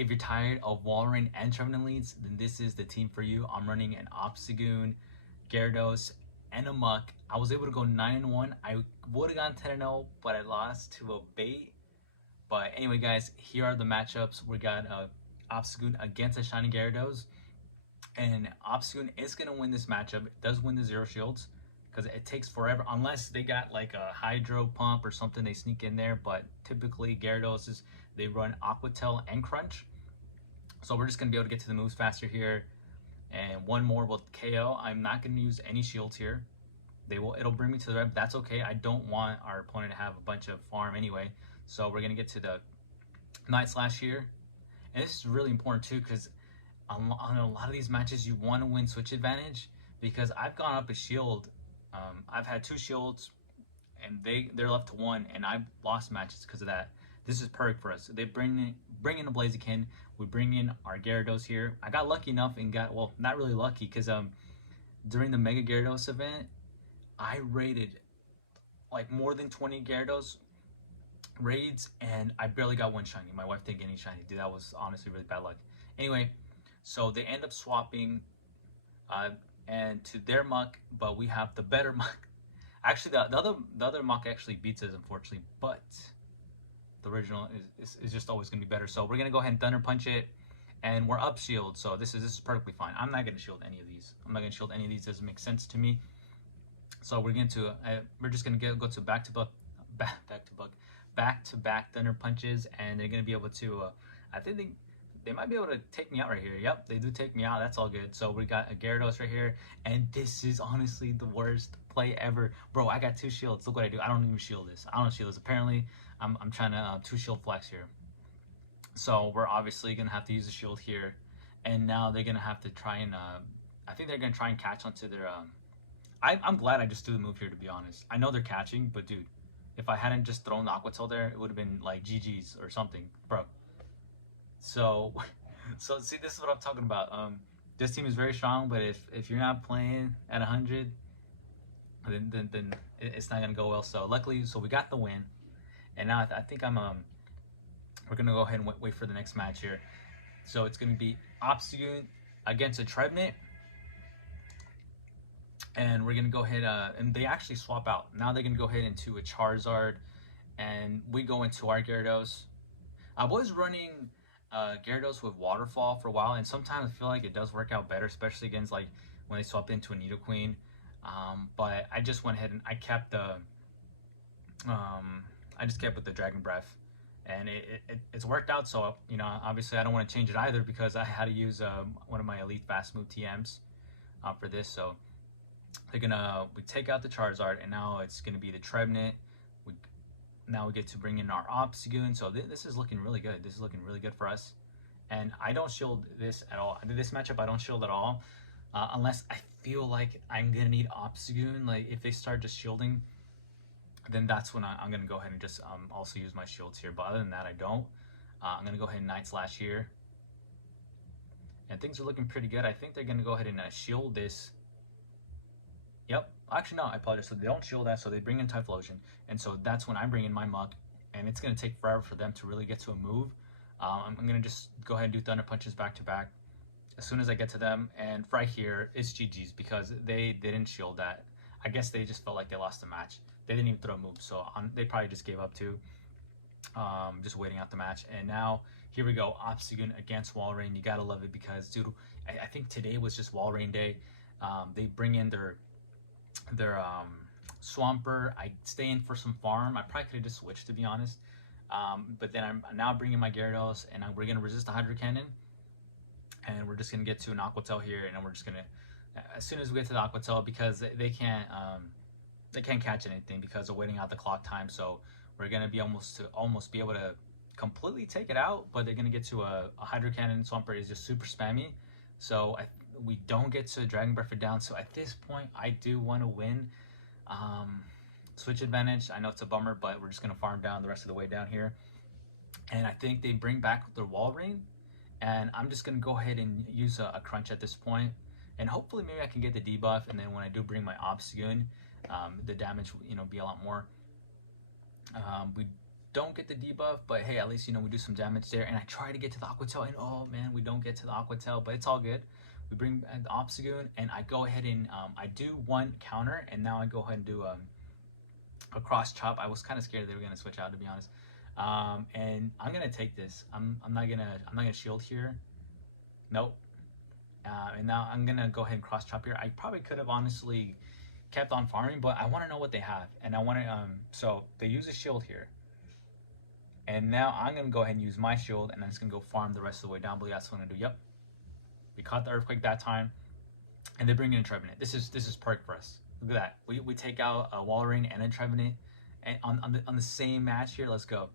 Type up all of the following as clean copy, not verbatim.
If you're tired of Walrein and Trevenant leads, then this is the team for you. I'm running an Obstagoon, Gyarados, and a Muck. I was able to go 9-1. I would have gone 10-0, but I lost to a bait. But anyway, guys, here are the matchups. We got Obstagoon against a Shiny Gyarados. And Obstagoon is going to win this matchup. It does win the Zero Shields because it takes forever. Unless they got like a Hydro Pump or something, they sneak in there. But typically, Gyarados, they run Aqua Tail and Crunch. So we're just going to be able to get to the moves faster here. And one more will KO. I'm not going to use any shields here. It'll bring me to the red, but that's okay. I don't want our opponent to have a bunch of farm anyway. So we're going to get to the Night Slash here. And this is really important too, because on a lot of these matches, you want to win switch advantage, because I've gone up a shield. I've had 2 shields, and they're left to 1, and I've lost matches because of that. This is perfect for us. They bring in a Blaziken. We bring in our Gyarados here. I got lucky enough and got, well, not really lucky, because during the Mega Gyarados event, I raided like more than 20 Gyarados raids, and I barely got 1 shiny. My wife didn't get any shiny. Dude, that was honestly really bad luck. Anyway, so they end up swapping and to their Muck, but we have the better Muck. Actually, the other Muck actually beats us, unfortunately, but the original is just always going to be better. So we're going to go ahead and Thunder Punch it, and we're up shield, so this is perfectly fine. I'm not going to shield any of these. Doesn't make sense to me. So we're going to we're just going to go to back to back Thunder Punches, and they're going to be able to I think they might be able to take me out right here. Yep, they do take me out. That's all good. So we got a Gyarados right here, and this is honestly the worst play ever. Bro, I got 2 shields. Look what I do. I don't even shield this. Apparently, I'm trying to 2 shield flex here. So we're obviously going to have to use a shield here. And now they're going to have to try and, I think they're going to try and catch onto their, I'm glad I just threw the move here, to be honest. I know they're catching, but dude, if I hadn't just thrown the Aqua Tail there, it would have been like GG's or something, bro. So see, this is what I'm talking about. This team is very strong, but if you're not playing at 100, then it's not gonna go well. So luckily, we got the win, and now I think we're gonna go ahead and wait for the next match here. So it's gonna be Obstagoon against a Trebent, and we're gonna go ahead and they actually swap out. Now they're gonna go ahead into a Charizard, and we go into our Gyarados. I was running Gyarados with Waterfall for a while, and sometimes I feel like it does work out better, especially against like when they swap into a Nidoqueen. But I just went ahead and I kept the I just kept with the Dragon Breath, and it's worked out. So you know, obviously I don't want to change it either, because I had to use one of my Elite Fast Move TMs for this. So we take out the Charizard, and now it's gonna be the Trevenant. Now we get to bring in our Obstagoon, so this is looking really good. This is looking really good for us. And I don't shield this at all. This matchup, I don't shield at all, unless I feel like I'm gonna need Obstagoon. Like if they start just shielding, then that's when I'm gonna go ahead and just also use my shields here. But other than that, I don't. I'm gonna go ahead and Night Slash here, and things are looking pretty good. I think they're gonna go ahead and shield this. Yep. Actually, no, I apologize. So they don't shield that, so they bring in Typhlosion. And so that's when I bring in my Muck, and it's going to take forever for them to really get to a move. I'm going to just go ahead and do Thunder Punches back to back as soon as I get to them. And right here, it's GG's, because they didn't shield that. I guess they just felt like they lost the match. They didn't even throw a move, so they probably just gave up too. Just waiting out the match. And now, here we go. Obstagoon against Walrein. You got to love it, because, dude, I think today was just Walrein Day. They bring in their Swampert. I stay in for some farm. I probably could have just switched, to be honest. But then I'm now bringing my Gyarados, and we're going to resist the Hydro Cannon. And we're just going to get to an Aqua Tail here, and then we're just going to, as soon as we get to the Aqua Tail, because they can't catch anything because of waiting out the clock time. So we're going to be almost be able to completely take it out, but they're going to get to a Hydro Cannon. Swampert is just super spammy. So we don't get to Dragon Breath it down. So at this point, I do want to win. Switch advantage. I know it's a bummer, but we're just going to farm down the rest of the way down here. And I think they bring back their Walrein. And I'm just going to go ahead and use a Crunch at this point. And hopefully maybe I can get the debuff. And then when I do bring my Obstagoon, the damage will, be a lot more. don't get the debuff, but hey, at least, you know, we do some damage there. And I try to get to the Aqua Tail, and oh man, we don't get to the Aqua Tail, but it's all good. We bring back the Obstagoon, and I go ahead and I do one counter, and now I go ahead and do a cross chop. I was kind of scared they were gonna switch out, to be honest. And I'm gonna take this. I'm not gonna shield here. Nope. And now I'm gonna go ahead and cross chop here. I probably could have honestly kept on farming, but I want to know what they have, and I want to so they use a shield here, and now I'm gonna go ahead and use my shield, and I'm just gonna go farm the rest of the way down below. That's what I'm gonna do. Yep, we caught the earthquake that time, and they bring in a Trevenant. This is perk for us. Look at that. We take out a Walrein and a Trevenant, and on the same match here. Let's go.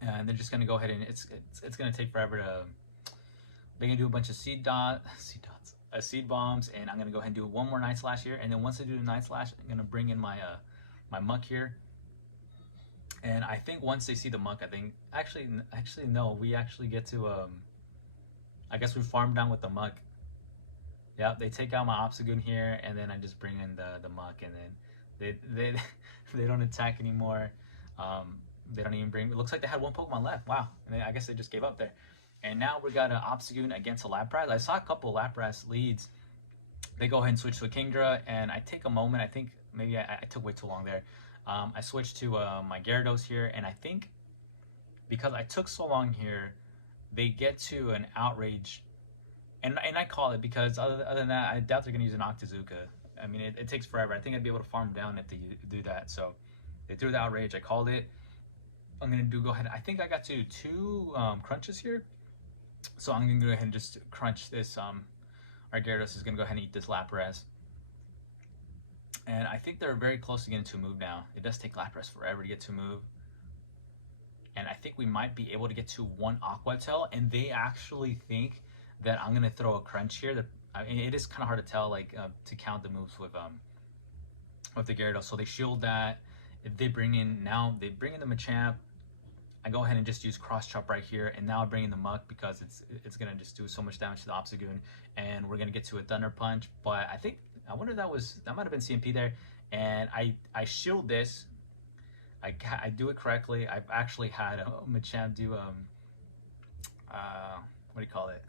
And they're just gonna go ahead and it's gonna take forever to. They're gonna do a bunch of seed bombs, and I'm gonna go ahead and do one more Night Slash here. And then once I do the Night Slash, I'm gonna bring in my my Muck here. And I think once they see the Muck, I think actually no, we actually get to I guess we farm down with the Muck. Yep, they take out my Obstagoon here, and then I just bring in the Muck, and then they don't attack anymore. They don't even bring. It looks like they had one Pokemon left. Wow, and I guess they just gave up there. And now we got an Obstagoon against a Lapras. I saw a couple Lapras leads. They go ahead and switch to a Kingdra, and I take a moment. I think maybe I took way too long there. I switched to my Gyarados here, and I think because I took so long here, they get to an Outrage. And I call it because other than that, I doubt they're going to use an Octazooka. I mean, it takes forever. I think I'd be able to farm down if they do that. So they threw the Outrage. I called it. I'm going to go ahead. I think I got to two crunches here. So I'm going to go ahead and just crunch this. Our Gyarados is going to go ahead and eat this Lapras. And I think they're very close to getting to a move now. It does take Lapras forever to get to a move. And I think we might be able to get to one Aqua Tail. And they actually think that I'm going to throw a crunch here. I mean, it is kind of hard to tell, like, to count the moves with the Gyarados. So they shield that. If they bring in, now they bring in the Machamp. I go ahead and just use cross chop right here, and now I bring in the Muck because it's gonna just do so much damage to the Obstagoon, and we're gonna get to a Thunder Punch. But I wonder if that might have been CMP there, and I shield this. I do it correctly. I've actually had a Machamp do what do you call it?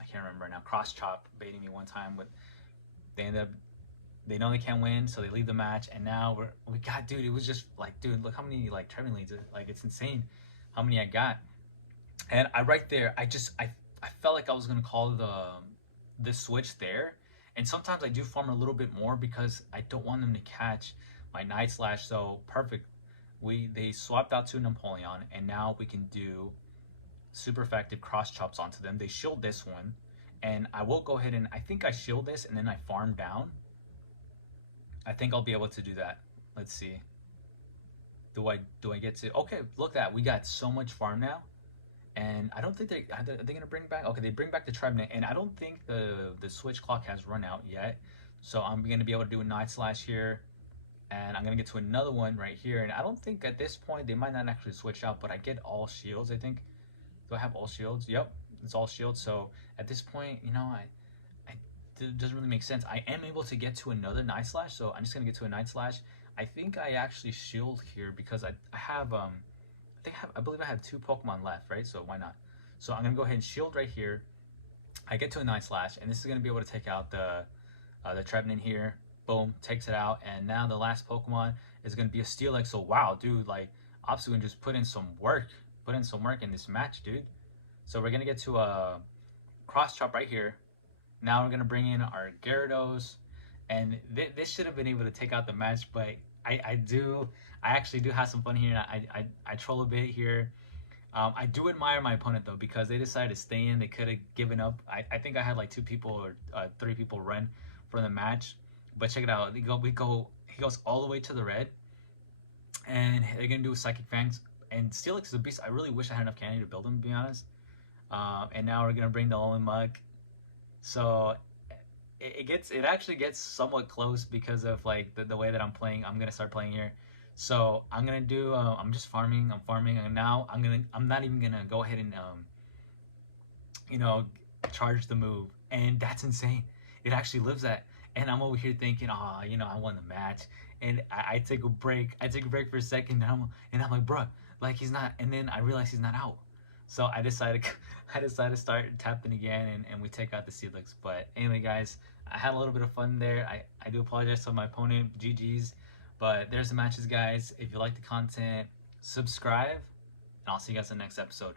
I can't remember now. Cross chop baiting me one time with. They end up. They know they can't win, so they leave the match, and now we got, dude, it was just like, dude, look how many like Trebent leads, like it's insane how many I got. And right there, I felt like I was gonna call the switch there. And sometimes I do farm a little bit more because I don't want them to catch my Night Slash. So perfect. They swapped out to Napoleon, and now we can do super effective cross chops onto them. They shield this one, and I will go ahead and I think I shield this, and then I farm down. I think I'll be able to do that. Let's see. Do I get to? Okay, look at that. We got so much farm now, and I don't think are they gonna bring back? Okay, they bring back the Trevenant, and I don't think the switch clock has run out yet. So I'm gonna be able to do a Night Slash here, and I'm gonna get to another one right here. And I don't think at this point they might not actually switch out, but I get all shields. I think. Do I have all shields? Yep, it's all shields. So at this point, you know, it doesn't really make sense. I am able to get to another Night Slash, so I'm just gonna get to a Night Slash. I think I actually shield here because I believe I have two Pokemon left, right? So why not? So I'm gonna go ahead and shield right here. I get to a Night Slash, and this is gonna be able to take out the Trevenant here. Boom, takes it out, and now the last Pokemon is gonna be a Steelix. So wow, dude, like Obstagoon just put in some work in this match, dude. So we're gonna get to a cross chop right here. Now we're gonna bring in our Gyarados, and this should have been able to take out the match, but I actually do have some fun here. I troll a bit here. I do admire my opponent though, because they decided to stay in. They could have given up. I think I had like 2 people or 3 people run from the match, but check it out. He goes all the way to the red, and they're gonna do Psychic Fangs. And Steelix is a beast. I really wish I had enough candy to build him, to be honest. And now we're gonna bring the Alolan Mug. So it actually gets somewhat close because of like the way that I'm playing. I'm gonna start playing here. So I'm gonna do. I'm just farming. I'm farming, and now I'm not even gonna go ahead and charge the move. And that's insane. It actually lives that. And I'm over here thinking, I won the match. and I take a break. I take a break for a second, and I'm like, bruh, like he's not. And then I realize he's not out. So I decided I decided to start tapping again, and we take out the Seedlix. But anyway, guys, I had a little bit of fun there. I do apologize to my opponent, GG's. But there's the matches, guys. If you like the content, subscribe, and I'll see you guys in the next episode.